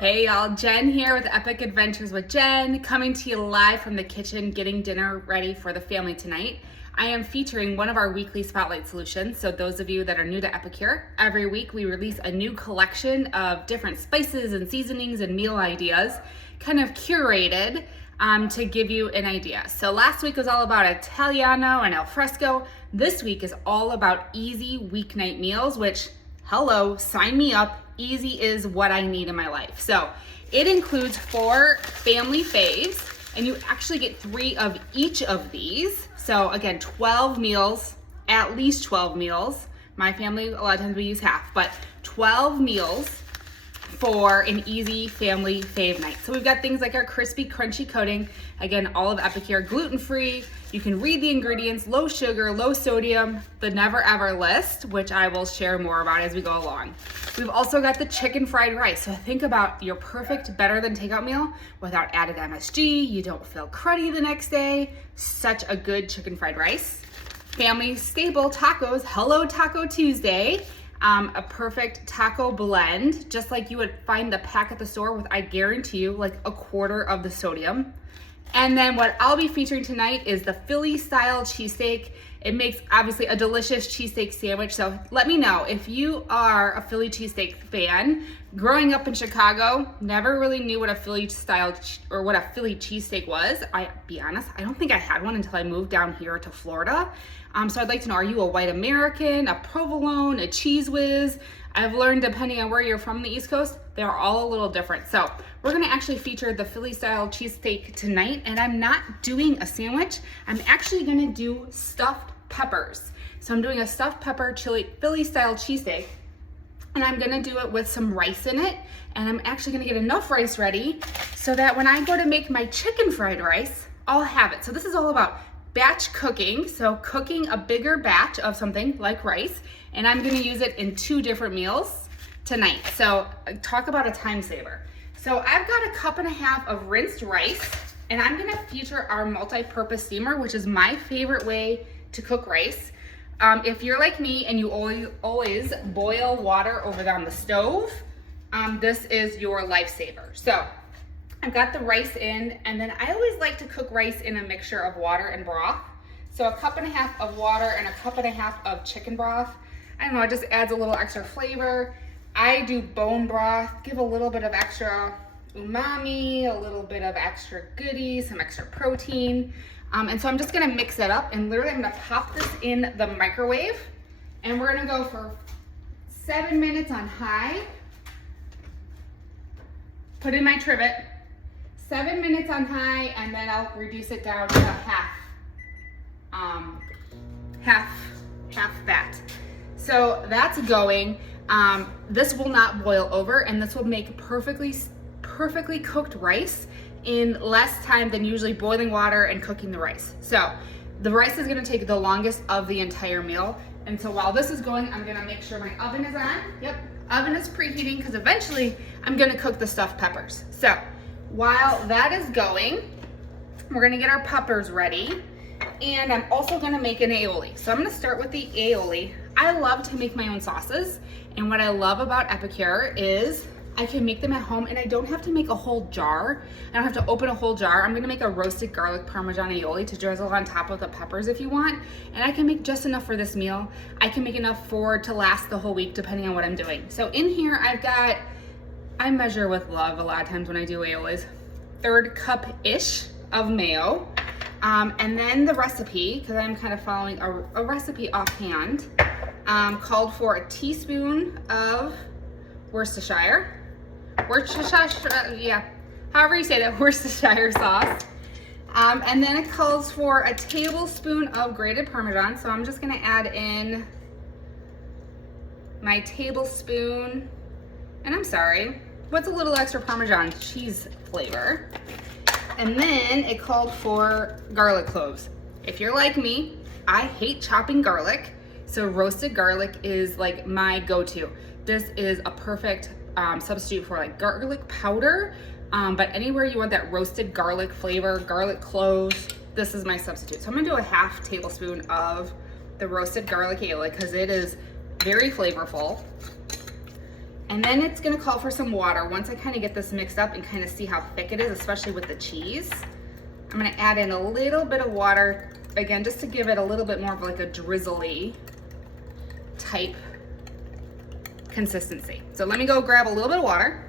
Hey y'all, Jen here with Epic Adventures with Jen, coming to you live from the kitchen, getting dinner ready for the family tonight. I am featuring one of our weekly spotlight solutions. So those of you that are new to Epicure, every week we release a new collection of different spices and seasonings and meal ideas, kind of curated to give you an idea. So last week was all about Italiano and al fresco. This week is all about easy weeknight meals, which, hello, sign me up. Easy is what I need in my life. So it includes 4 family faves, and you actually get 3 of each of these. So again, 12 meals, at least 12 meals. My family, a lot of times we use half, but 12 meals for an easy family fave night. So we've got things like our crispy, crunchy coating. Again, all of Epicure gluten-free. You can read the ingredients, low sugar, low sodium, the never ever list, which I will share more about as we go along. We've also got the chicken fried rice. So think about your perfect better than takeout meal without added MSG. You don't feel cruddy the next day. Such a good chicken fried rice. Family staple tacos, Hello Taco Tuesday. A perfect taco blend, just like you would find the pack at the store with, I guarantee you, like a quarter of the sodium. And then what I'll be featuring tonight is the Philly-Style Cheesesteak. It makes obviously a delicious cheesesteak sandwich. So let me know if you are a Philly cheesesteak fan. Growing up in Chicago, never really knew what a Philly-style or what a Philly cheesesteak was. I'll be honest, I don't think I had one until I moved down here to Florida. So I'd like to know, are you a white American, a provolone, a cheese whiz? I've learned depending on where you're from the East Coast, they're all a little different. So we're gonna actually feature the Philly-style cheesesteak tonight, and I'm not doing a sandwich. I'm actually gonna do stuffed peppers. So I'm doing a stuffed pepper chili Philly-style cheesesteak, and I'm gonna do it with some rice in it, and I'm actually gonna get enough rice ready so that when I go to make my chicken fried rice, I'll have it. So this is all about batch cooking, so cooking a bigger batch of something like rice, and I'm gonna use it in 2 different meals tonight. So talk about a time saver. So I've got a 1.5 cups of rinsed rice, and I'm gonna feature our multi-purpose steamer, which is my favorite way to cook rice. If you're like me and you always boil water over on the stove, this is your lifesaver. So I've got the rice in, and then I always like to cook rice in a mixture of water and broth. So a 1.5 cups of water and a 1.5 cups of chicken broth. I don't know, it just adds a little extra flavor. I do bone broth, give a little bit of extra umami, a little bit of extra goodies, some extra protein. And so I'm just gonna mix it up, and literally I'm gonna pop this in the microwave, and we're gonna go for 7 minutes on high. Put in my trivet. 7 minutes on high, and then I'll reduce it down to half fat. So that's going. This will not boil over, and this will make perfectly cooked rice in less time than usually boiling water and cooking the rice. So the rice is gonna take the longest of the entire meal. And so while this is going, I'm gonna make sure my oven is on. Yep, oven is preheating, because eventually I'm gonna cook the stuffed peppers. So while that is going, we're gonna get our peppers ready, and I'm also gonna make an aioli. So I'm gonna start with the aioli. I love to make my own sauces, and what I love about Epicure is I can make them at home, and I don't have to make a whole jar. I don't have to open a whole jar. I'm gonna make a roasted garlic parmesan aioli to drizzle on top of the peppers if you want, and I can make just enough for this meal. I can make enough to last the whole week depending on what I'm doing. So in here I measure with love a lot of times when I do aiolis, 1/3 cup-ish of mayo. And then the recipe, because I'm kind of following a recipe offhand, called for a teaspoon of Worcestershire, yeah, however you say that, Worcestershire sauce. And then it calls for a tablespoon of grated Parmesan. So I'm just gonna add in my tablespoon, and I'm sorry, what's a little extra Parmesan cheese flavor. And then it called for garlic cloves. If you're like me, I hate chopping garlic, so roasted garlic is like my go-to. This is a perfect substitute for like garlic powder, but anywhere you want that roasted garlic flavor, garlic cloves, this is my substitute. So I'm gonna do a 1/2 tablespoon of the roasted garlic aioli because it is very flavorful. And then it's gonna call for some water. Once I kind of get this mixed up and kind of see how thick it is, especially with the cheese, I'm gonna add in a little bit of water, again, just to give it a little bit more of like a drizzly type consistency. So let me go grab a little bit of water.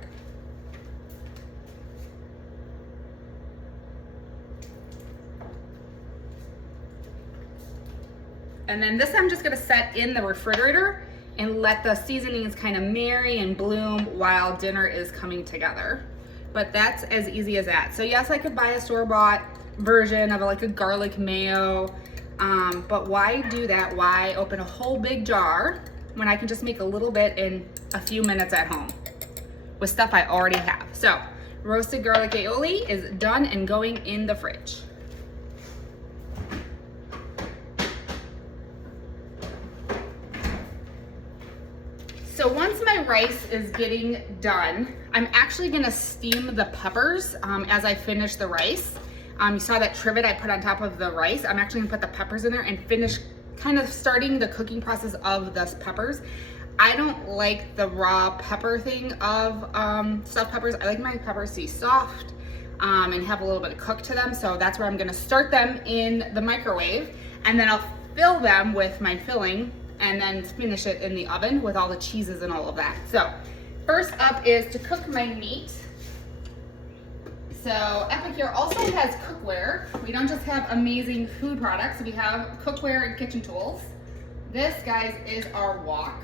And then this I'm just gonna set in the refrigerator and let the seasonings kind of marry and bloom while dinner is coming together. But that's as easy as that. So yes, I could buy a store-bought version of like a garlic mayo, but why do that? Why open a whole big jar when I can just make a little bit in a few minutes at home with stuff I already have? So roasted garlic aioli is done and going in the fridge. So once my rice is getting done, I'm actually gonna steam the peppers as I finish the rice. You saw that trivet I put on top of the rice. I'm actually gonna put the peppers in there and finish kind of starting the cooking process of the peppers. I don't like the raw pepper thing of stuffed peppers. I like my peppers to be soft and have a little bit of cook to them. So that's where I'm gonna start them in the microwave, and then I'll fill them with my filling and then finish it in the oven with all the cheeses and all of that. So first up is to cook my meat. So Epicure also has cookware. We don't just have amazing food products, we have cookware and kitchen tools. This, guys, is our wok.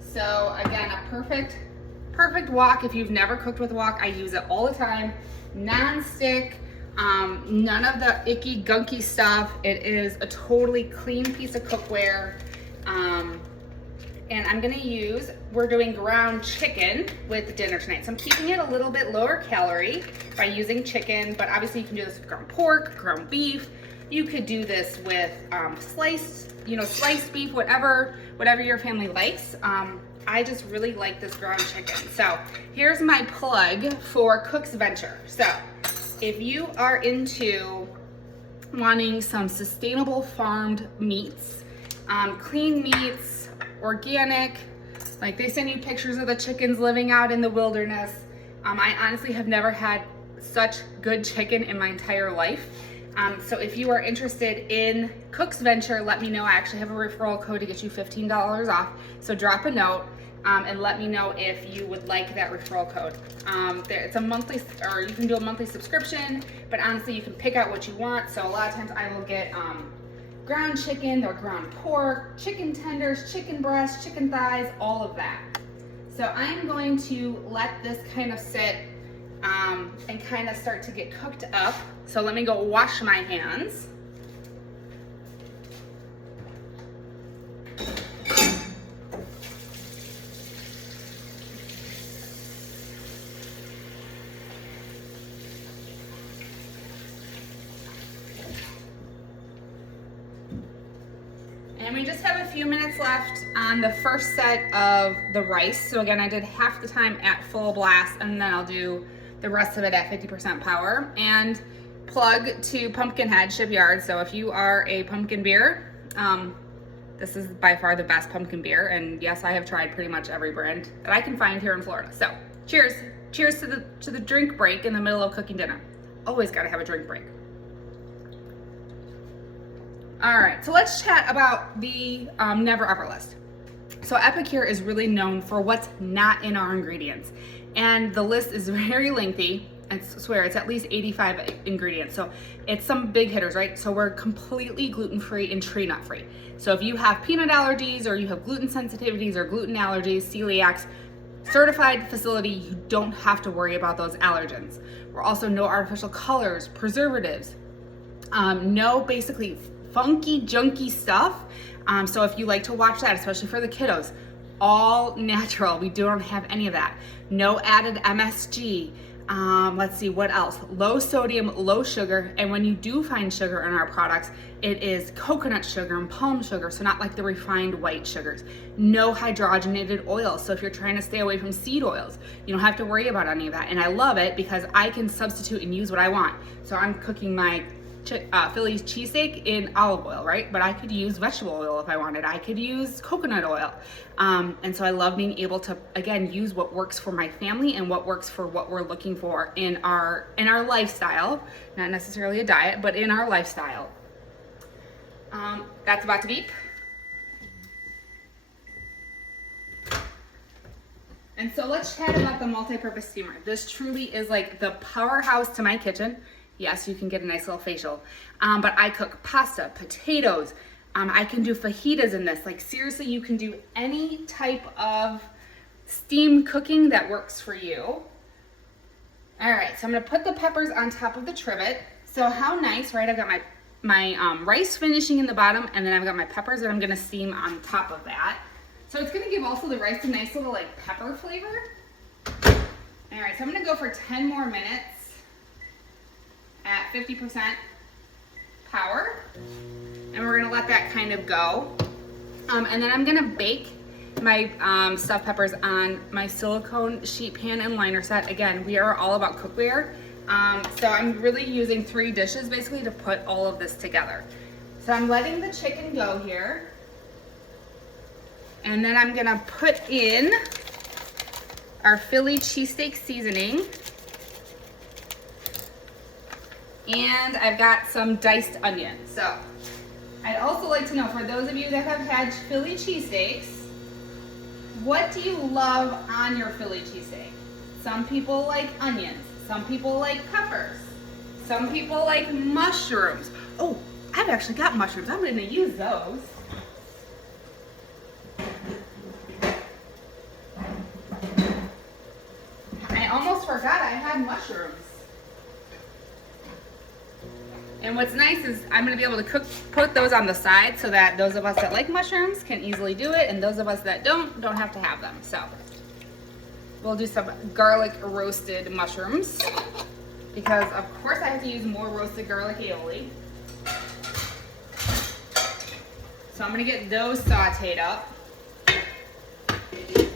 So again, a perfect wok. If you've never cooked with wok, I use it all the time. Non-stick, none of the icky, gunky stuff. It is a totally clean piece of cookware. And I'm gonna use, we're doing ground chicken with dinner tonight. So I'm keeping it a little bit lower calorie by using chicken, but obviously you can do this with ground pork, ground beef. You could do this with sliced beef, whatever your family likes. I just really like this ground chicken. So here's my plug for Cook's Venture. So if you are into wanting some sustainable farmed meats, clean meats, organic, like they send you pictures of the chickens living out in the wilderness. I honestly have never had such good chicken in my entire life. So if you are interested in Cook's Venture, let me know. I actually have a referral code to get you $15 off. So drop a note and let me know if you would like that referral code. It's a monthly, or you can do a monthly subscription, but honestly you can pick out what you want. So a lot of times I will get ground chicken or ground pork, chicken tenders, chicken breasts, chicken thighs, all of that. So I'm going to let this kind of sit and kind of start to get cooked up. So let me go wash my hands. And we just have a few minutes left on the first set of the rice. So again, I did half the time at full blast, and then I'll do the rest of it at 50% power. And plug to Pumpkinhead Shipyard. So if you are a pumpkin beer, this is by far the best pumpkin beer. And yes, I have tried pretty much every brand that I can find here in Florida. So cheers. Cheers to the drink break in the middle of cooking dinner. Always gotta have a drink break. All right, so let's chat about the never ever list. So Epicure is really known for what's not in our ingredients. And the list is very lengthy. I swear it's at least 85 ingredients. So it's some big hitters, right? So we're completely gluten-free and tree nut-free. So if you have peanut allergies or you have gluten sensitivities or gluten allergies, celiacs, certified facility, you don't have to worry about those allergens. We're also no artificial colors, preservatives, no basically funky, junky stuff. So if you like to watch that, especially for the kiddos, all natural. We don't have any of that. No added MSG. Let's see, what else? Low sodium, low sugar. And when you do find sugar in our products, it is coconut sugar and palm sugar. So not like the refined white sugars. No hydrogenated oils. So if you're trying to stay away from seed oils, you don't have to worry about any of that. And I love it because I can substitute and use what I want. So I'm cooking my Philly cheesesteak in olive oil, right? But I could use vegetable oil if I wanted. I could use coconut oil. And so I love being able to, again, use what works for my family and what works for what we're looking for in our lifestyle, not necessarily a diet, but in our lifestyle. That's about to beep. And so let's chat about the multi-purpose steamer. This truly is like the powerhouse to my kitchen. Yes, you can get a nice little facial. But I cook pasta, potatoes. I can do fajitas in this. Like seriously, you can do any type of steam cooking that works for you. All right, so I'm gonna put the peppers on top of the trivet. So how nice, right? I've got my rice finishing in the bottom, and then I've got my peppers that I'm gonna steam on top of that. So it's gonna give also the rice a nice little like pepper flavor. All right, so I'm gonna go for 10 more minutes at 50% power. And we're gonna let that kind of go. And then I'm gonna bake my stuffed peppers on my silicone sheet pan and liner set. Again, we are all about cookware. So I'm really using 3 dishes basically to put all of this together. So I'm letting the chicken go here. And then I'm gonna put in our Philly cheesesteak seasoning. And I've got some diced onion. So I'd also like to know, for those of you that have had Philly cheesesteaks, what do you love on your Philly cheesesteak? Some people like onions. Some people like peppers. Some people like mushrooms. Oh, I've actually got mushrooms. I'm gonna use those. I almost forgot I had mushrooms. And what's nice is I'm gonna be able to put those on the side so that those of us that like mushrooms can easily do it, and those of us that don't have to have them. So we'll do some garlic roasted mushrooms because of course I have to use more roasted garlic aioli. So I'm gonna get those sauteed up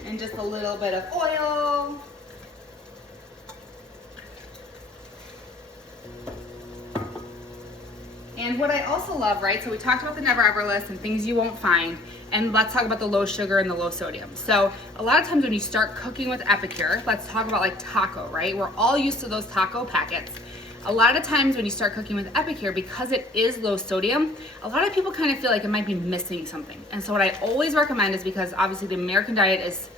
and just a little bit of oil. And what I also love, right, so we talked about the never ever list and things you won't find, and let's talk about the low sugar and the low sodium. So a lot of times when you start cooking with Epicure, let's talk about like taco, right? We're all used to those taco packets. A lot of times when you start cooking with Epicure, because it is low sodium, a lot of people kind of feel like it might be missing something. And so what I always recommend is, because obviously the American diet is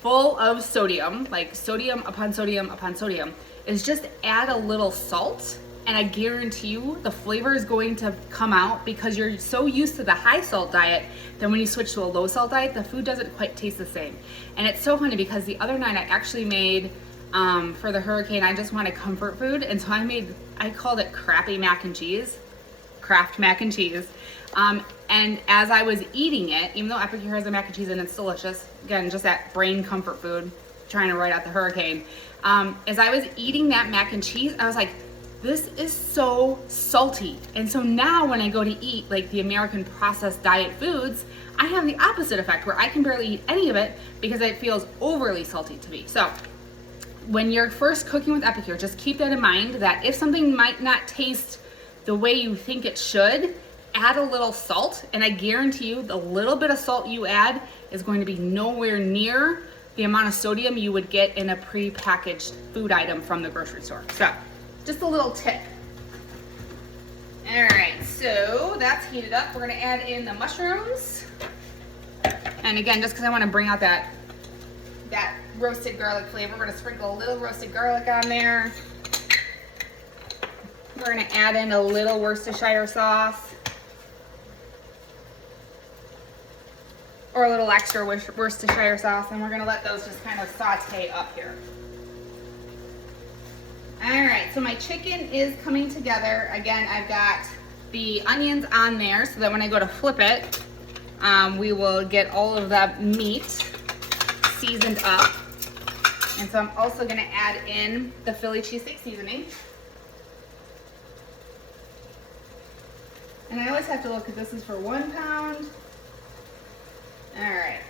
full of sodium, like sodium upon sodium upon sodium, is just add a little salt. And I guarantee you the flavor is going to come out, because you're so used to the high salt diet that when you switch to a low salt diet, the food doesn't quite taste the same. And it's so funny because the other night I actually made, for the hurricane, I just wanted comfort food. And so I called it crappy mac and cheese, Kraft mac and cheese. And as I was eating it, even though Epicure has the mac and cheese and it's delicious, again, just that brain comfort food, trying to ride out the hurricane. As I was eating that mac and cheese, I was like, this is so salty. And so now when I go to eat like the American processed diet foods, I have the opposite effect where I can barely eat any of it because it feels overly salty to me. So when you're first cooking with Epicure, just keep that in mind, that if something might not taste the way you think it should, add a little salt. And I guarantee you the little bit of salt you add is going to be nowhere near the amount of sodium you would get in a pre-packaged food item from the grocery store. So just a little tip. All right, so that's heated up. We're gonna add in the mushrooms. And again, just because I want to bring out that roasted garlic flavor, we're gonna sprinkle a little roasted garlic on there. We're gonna add in a little Worcestershire sauce. Or a little extra Worcestershire sauce, and we're gonna let those just kind of saute up here. All right, so my chicken is coming together. Again, I've got the onions on there so that when I go to flip it, we will get all of that meat seasoned up. And so I'm also gonna add in the Philly cheesesteak seasoning. And I always have to look at this is for 1 pound. All right.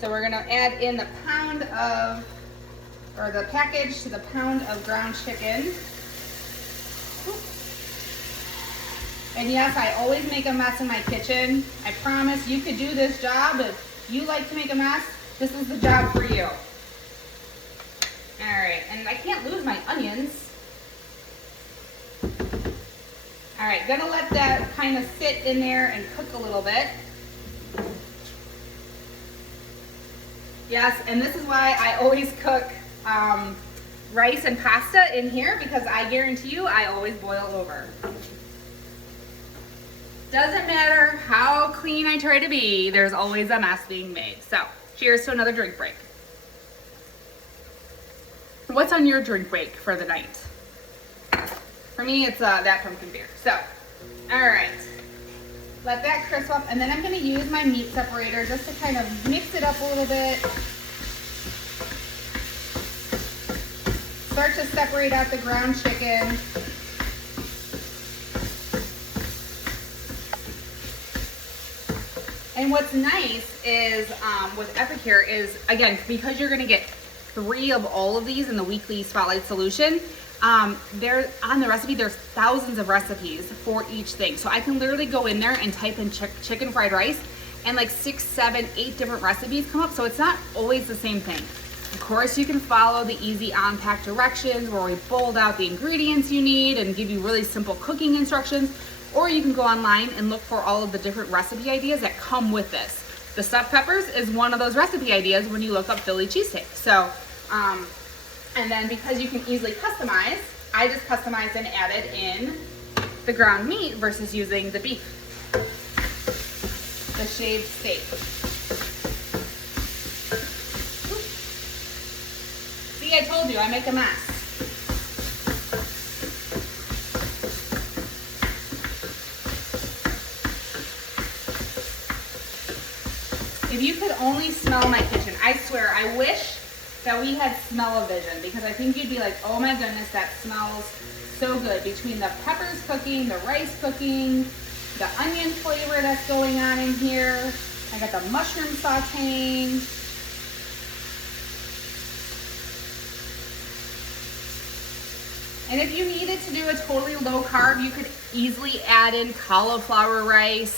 So we're gonna add in the pound of or the package to the pound of ground chicken. And yes, I always make a mess in my kitchen. I promise you could do this job. If you like to make a mess, this is the job for you. All right, and I can't lose my onions. All right, gonna let that kind of sit in there and cook a little bit. Yes, and this is why I always cook rice and pasta in here, because I guarantee you I always boil over. Doesn't matter how clean I try to be, there's always a mess being made. So, cheers to another drink break. What's on your drink break for the night? For me, it's that pumpkin beer. So, all right. Let that crisp up, and then I'm gonna use my meat separator just to kind of mix it up a little bit. Start to separate out the ground chicken. And what's nice is with Epicure is, again, because you're gonna get 3 of all of these in the weekly Spotlight solution, there on the recipe, there's thousands of recipes for each thing. So I can literally go in there and type in chicken fried rice, and like 6, 7, 8 different recipes come up. So it's not always the same thing. Of course, you can follow the easy on-pack directions where we bold out the ingredients you need and give you really simple cooking instructions. Or you can go online and look for all of the different recipe ideas that come with this. The stuffed peppers is one of those recipe ideas when you look up Philly cheesesteak. So, and then because you can easily customize, I just customized and added in the ground meat versus using the beef, the shaved steak. See, I told you, I make a mess. If you could only smell my kitchen, I swear, I wish that we had smell-o-vision, because I think you'd be like, oh my goodness, that smells so good. Between the peppers cooking, the rice cooking, the onion flavor that's going on in here. I got the mushroom sauteing. And if you needed to do a totally low carb, you could easily add in cauliflower rice.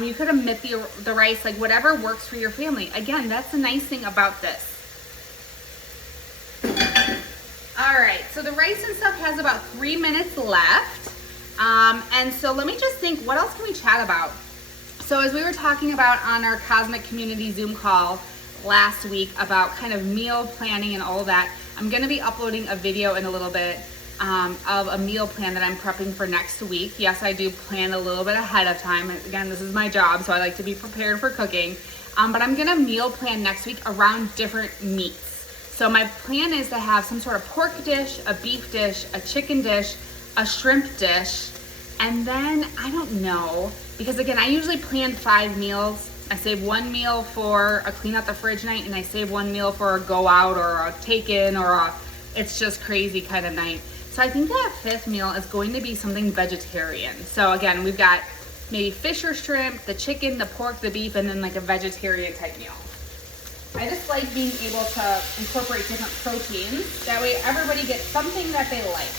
You could omit the rice, like whatever works for your family. Again, that's the nice thing about this. All right, so the rice and stuff has about 3 minutes left. And so let me just think, what else can we chat about? So as we were talking about on our Cosmic Community Zoom call last week about kind of meal planning and all that, I'm gonna be uploading a video in a little bit of a meal plan that I'm prepping for next week. Yes, I do plan a little bit ahead of time. Again, this is my job, so I like to be prepared for cooking. But I'm gonna meal plan next week around different meats. So my plan is to have some sort of pork dish, a beef dish, a chicken dish, a shrimp dish, and then I don't know, because again, I usually plan 5 meals. I save 1 meal for a clean out the fridge night, and I save 1 meal for a go out or a take in or a it's just crazy kind of night. So I think that 5th meal is going to be something vegetarian. So again, we've got maybe fish or shrimp, the chicken, the pork, the beef, and then like a vegetarian type meal. I just like being able to incorporate different proteins. That way everybody gets something that they like.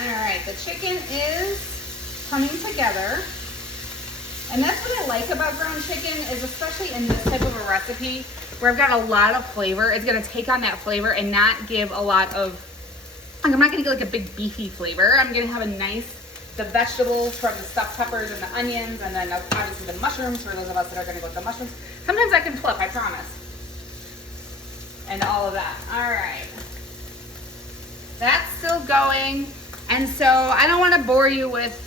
All right, the chicken is coming together. And that's what I like about ground chicken, is especially in this type of a recipe where I've got a lot of flavor, it's gonna take on that flavor and not give a lot of, like, I'm not gonna get like a big beefy flavor. I'm gonna have a nice, the vegetables from the stuffed peppers and the onions, and then obviously the mushrooms for those of us that are gonna go with the mushrooms. Sometimes I can flip, I promise. And all of that. All right. That's still going. And so I don't wanna bore you with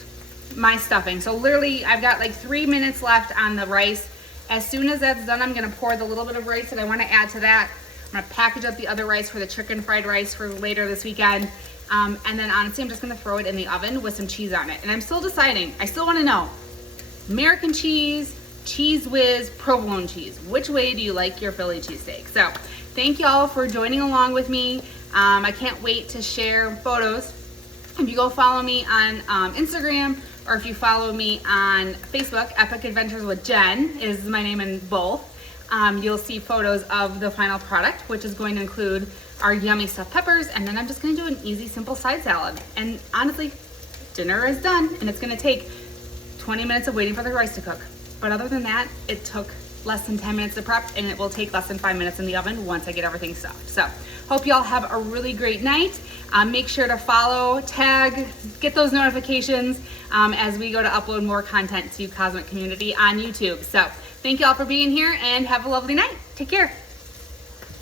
my stuffing. So literally I've got like 3 minutes left on the rice. As soon as that's done, I'm gonna pour the little bit of rice that I wanna add to that. I'm gonna package up the other rice for the chicken fried rice for later this weekend. And then honestly, I'm just gonna throw it in the oven with some cheese on it. And I'm still deciding, I still wanna know, American cheese, Cheese Whiz, provolone cheese. Which way do you like your Philly cheesesteak? So thank y'all for joining along with me. I can't wait to share photos. If you go follow me on Instagram, or if you follow me on Facebook, Epic Adventures with Jen is my name in both. You'll see photos of the final product, which is going to include our yummy stuffed peppers, and then I'm just gonna do an easy, simple side salad. And honestly, dinner is done, and it's gonna take 20 minutes of waiting for the rice to cook. But other than that, it took less than 10 minutes to prep, and it will take less than 5 minutes in the oven once I get everything stuffed. So hope y'all have a really great night. Make sure to follow, tag, get those notifications as we go to upload more content to Cosmic Community on YouTube. So thank you all for being here, and have a lovely night. Take care.